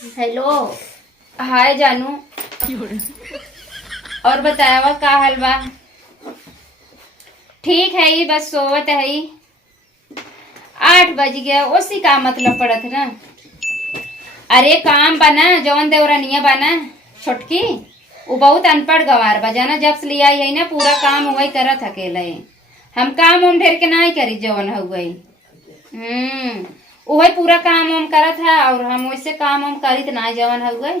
Hello. हाय जानू। और बताया का हाल बा? ठीक है ही, बस सोवत है ही। 8 बज गया, उसी का मतलब पड़त ना। अरे काम बना जौन देवरनिया बना छोटकी, वो बहुत अनपढ़ गवार बा जाना। जब से लिया है ना पूरा काम वही करत अकेले। हम काम उम ढेर के नहीं करी जौन हो गई। वही पूरा काम उम करत है और हम वैसे काम उम करी तो ना जवन हो गई।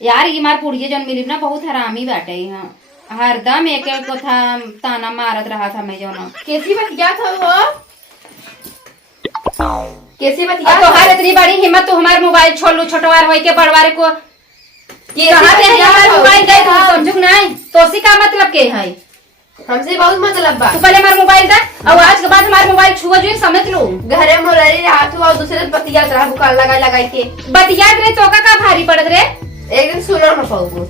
यार ये मार पुड़िया जौन मिली ना बहुत हरामी बाटे। हाँ हरदम एक एक को था ताना मारत रहा था मैं जौन। कैसी बतिया था वो? कैसी बतिया तो हर इतनी बड़ी हिम्मत तो हमारे मोबाइल छोड़ लू छोटवार वही के बड़वारे को मोबाइल दे समझू नहीं तो उसी का मतलब के है? हमसे बहुत मतलब बा। तू पहले हमारा मोबाइल दे और आज के बाद हमारा मोबाइल छुआ जो समझ लो। घरे मोररी रात हुआ और दूसरे बतिया रहा बुखार लगाई के बतियात रे तो का भारी पड़त रे। एक दिन सुनो न पाऊँ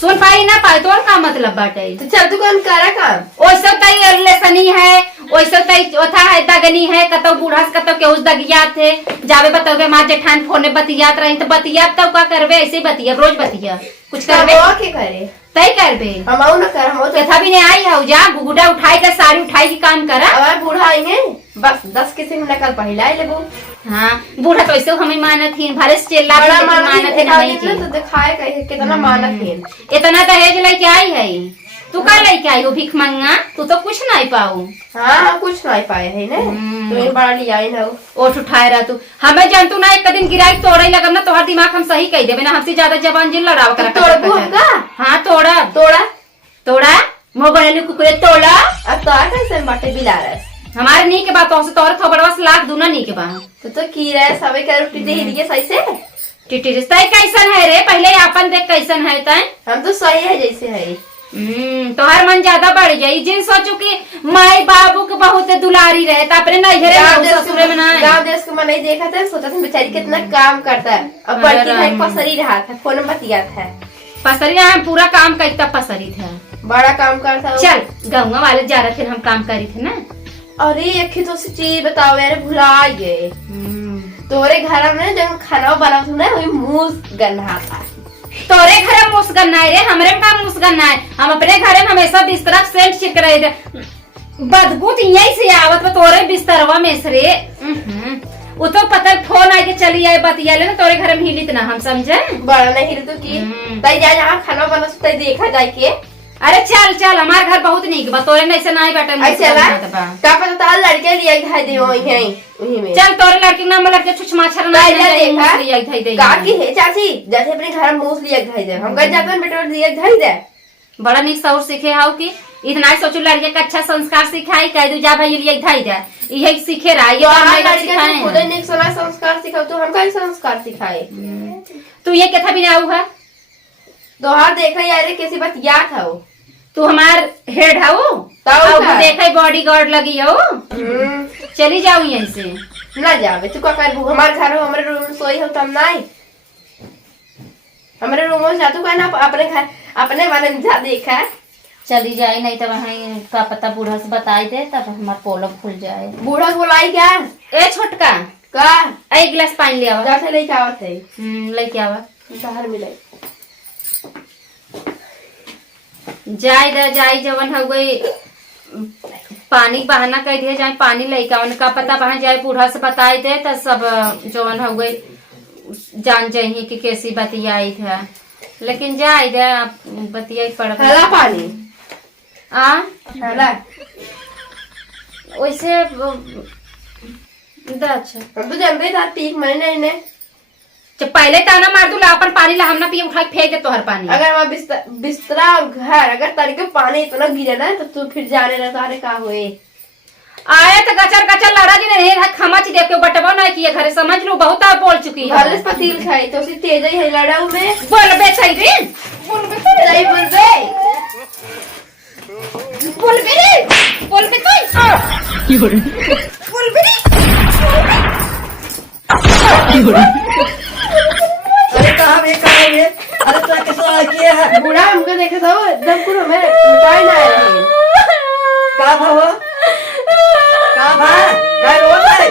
सुन पाई ना पाई तो का मतलब बाटे। तो चल तू कौन करा काम ओइसे तई लेसनी है, ओइसे तई ओथा है दगनी है, कतो बूढ़ा से कतो केउस दगियात है। जावे बताओगे मां जेठान फोन बतियात रही तो बतियात तो का करबे? ऐसे बतिया रोज बतिया कुछ करबे के करे तई करबे। हम आऊ न कर हम कथा भी नहीं आई है जा गुगुडा उठाई के साड़ी उठाई की काम करा। हमारे बूढ़ा आएंगे बस 10 किसी में नकल पहला लेबो। हाँ बूढ़ा तो ऐसे हमें मानत ही भले से चिल्ला बड़ा मानत है नहीं तो दिखाए कहीं कितना मानत है। इतना दहेज लेके आई है तू का लेके आई हो भिख मंगा? तू तो कुछ नहीं पाऊ। हाँ कुछ नहीं पाए है ना तो बड़ा लिया ही ना ओठ उठाए रहा तू। हमें जानतू ना एक दिन गिराई तोड़े लगम ना तोहर दिमाग हम सही कह देबे ना। हमसे ज्यादा जबान जिन लड़ाव कर तोड़बू हमका। हाँ तोड़ा तोड़ा तोड़ा मोबाइल कुकुरे तोड़ा। अब तो आ कैसे बाटे बिलारस हमारे नी के बात तो तोर थोबड़वा से लाख दूना नी के बा। तो की रहे सबे कर रोटी दे दिए सही से। टिटी रिश्ता कैसन है रे? पहले अपन देख कैसन है तय। हम तो सही है जैसे है। तोहर मन ज्यादा बढ़ जाई जिन सोचू कि माई बाबू के बहुत दुलारी रहे तो अपने नैहरे ससुरे में ना। गाँव देश को मैं नहीं देखा था सोचा था बेचारी कितना काम करता है। अब बड़की भाई पसरी रहा था फोन में बतिया था पसरी हम पूरा काम करता पसरी था बड़ा काम करता। चल गाँव वाले जा रहे थे हम काम करी थे ना। अरे एक तो चीज बताओ यार भुला गए। तोरे घर में जब खाना बना था वही मुंह गन्ना था। तोरे घर मुस गन्ना है रे हमरे में का मुस गन्ना है? हम अपने घर में हमेशा बिस्तर सेंट छिड़क रहे थे। बदबू तो यही से आवत बा तोरे बिस्तरवा में से रे। वो तो पता फोन आके चली आए बतिया ले ना तोरे घर में हिलित ना हम समझे। बड़ा नहीं हिल तो की तई जा जहाँ खाना बना तई देखा जाए के। अरे चल चल हमारे घर बहुत नहीं बा तोरे नहीं से नहीं बटन का पता तार लड़के लिया धाई दे वही में। चल तोरे लड़के नाम लड़के छुछ माछर ना देखा लिया धाई दे का की है चाची जैसे अपने घर में मूस लिया धाई दे हम गए जाते बेटा लिया धाई दे। बड़ा निक सौर सीखे हाउ की इतना सोचू लड़के का अच्छा संस्कार सिखाई कह दू जा भाई लिया धाई दे यही सीखे रहा ये लड़के खुद निक सोना संस्कार सिखाओ तो हम का संस्कार सिखाए। तू ये कथा भी ना हुआ दोहार देखा यार कैसी बात याद है तू हमार हेड है वो देखा बॉडी गार्ड लगी हो। चली जाऊ यहीं से ना जावे तू का कर हमारे घर हमारे रूम में सोई हो तम नहीं हमारे रूम में जातू का ना अपने घर अपने वाले में जा देखा चली जाए नहीं तो वहीं का पता बूढ़ा से बताई दे तब हमारा पोलो खुल जाए। बूढ़ा बुलाई क्या ए छोटका का एक गिलास पानी ले आवा जाके लेके आवत है। लेके आवा बाहर मिले जाए दे जाए जवन हो गई पानी बहाना कह दिया जाए पानी लेके उनका पता वहां जाए बूढ़ा से बताई दे तो सब जवन हो गई जान जाइए कि कैसी बतियाई था। लेकिन जाए दे बतियाई पड़ पानी वैसे अच्छा हम तो जल्दी था पीक मैंने ने जब पहले ताना मार दूला अपन पानी ला हम ना पिए उठा के फेंक दे तोहर पानी। अगर हमारा बिस्तरा और घर अगर तरीके पानी इतना गिरे ना तो तू फिर जाने ना तारे का हुए आया तो गचर गचर लड़ा जी ने खमच दे के बटवा ना किए घरे समझ लो बहुत आप बोल चुकी है। भले पतील खाई तो उसी तेज ही है लड़ा में बोल बे सही रे बोल बे सही बोल बे तो बोल बे अरे कहाँ ये अरे तो कैसा किया है बूढ़ा हमको देखा था एकदम पूरा मेरे उपाय ना है का भाव का भाई का रोता है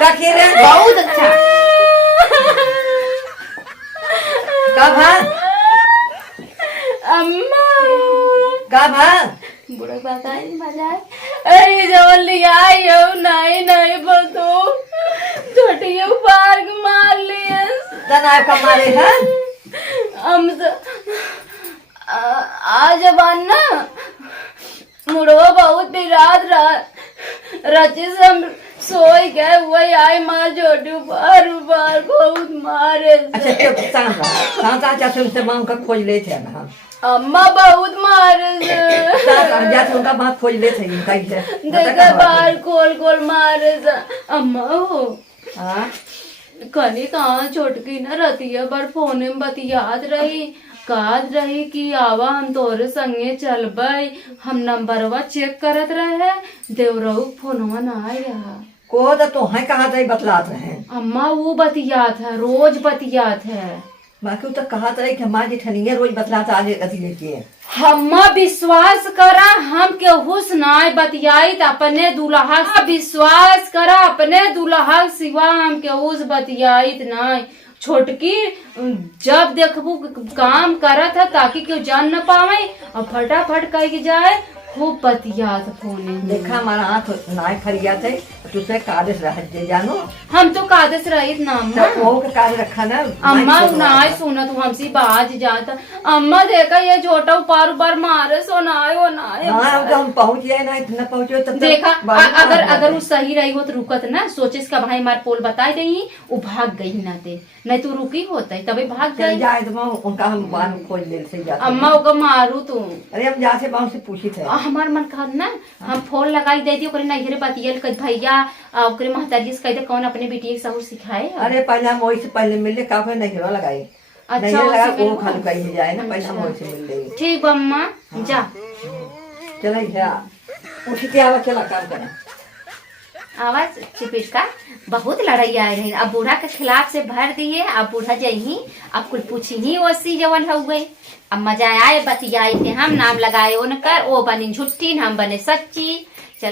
का खेल है बहुत अच्छा का बा बुढ़ा बताई मजा अरे जवन लिया नहीं नहीं बतो छोटियो पार्क मार लिए तना का मारे है हम आज ना मुड़वा बहुत भी रात रची से हम सोई गए वही आई मार छोटी बार बार बहुत मारे अच्छा चुप सांता चाचा से मां का खोज ले थे ना अम्मा बहुत मारे जा उनका बात खोज ले थे इनका ही देखा बार खोल मारे अम्मा हो हां कनी कहाँ छोटकी न रतिया बार फोने में बतियात रही कि आवा हम तोरे संगे चलबई हम नंबरवा चेक करत रहे देवरऊ फोनवा ना आया रहा को तो है कहा था बतलात रहे अम्मा वो बतियात है रोज बतियात है बाकी तो कहा था कि हमारी ठनिया रोज बतलाता आज अति लेके हम्मा विश्वास करा हम के हुस्नाय बतियाई अपने दुल्हा विश्वास करा अपने दुल्हा सिवा हम के हुस बतियाई नहीं छोटकी जब देखबू काम करत है ताकि क्यों जान न पावे और फटाफट कह जाए खूब बतियात फोने में। देखा हमारा हाथ नाय खरिया थे तुझसे कागज रह जे जानो हम तो कागज रहित ना अम्मा तो वो का कागज रखा ना अम्मा नाय सुना तू हमसे बाज जाता अम्मा देखा ये छोटा पार बार मारे सोनाए हो नाए हां तो हम पहुंच जाए ना इतना पहुंचो तब देखा अगर वो सही रही हो तो रुकत ना सोचे इसका भाई मार पोल बताई दही वो भाग गई ना ते नहीं तो रुकी होता तभी भाग चल गई जाए तो उनका हम बान खोज ले से जाते अम्मा ओका मारू तू अरे हम जा से बाहर से पूछी थे हमार मन कर ना हम फोन लगाई देती ओकरे नैहरे बतियल कह भैया ओकरे महतारी से कह दे कौन अपने बेटी के सहूर सिखाए अरे पहले हम वही से पहले मिले काफी नहीं लगाई अच्छा, नहीं लगा उसी में वो खाली कहीं जाए ना पहले हम वही से मिल लेंगे ठीक बा अम्मा जा चला गया उठ के आवा चला काम करा आवाज चिपिट का बहुत लड़ाई आए रही अब बूढ़ा के खिलाफ से भर दिए अब बूढ़ा जही अब कुछ पूछी ही ओसी जवन हो गई अब मजा आए बतियाई थे हम नाम लगाए उनकर ओ बनी झुट्ठी हम बने सच्ची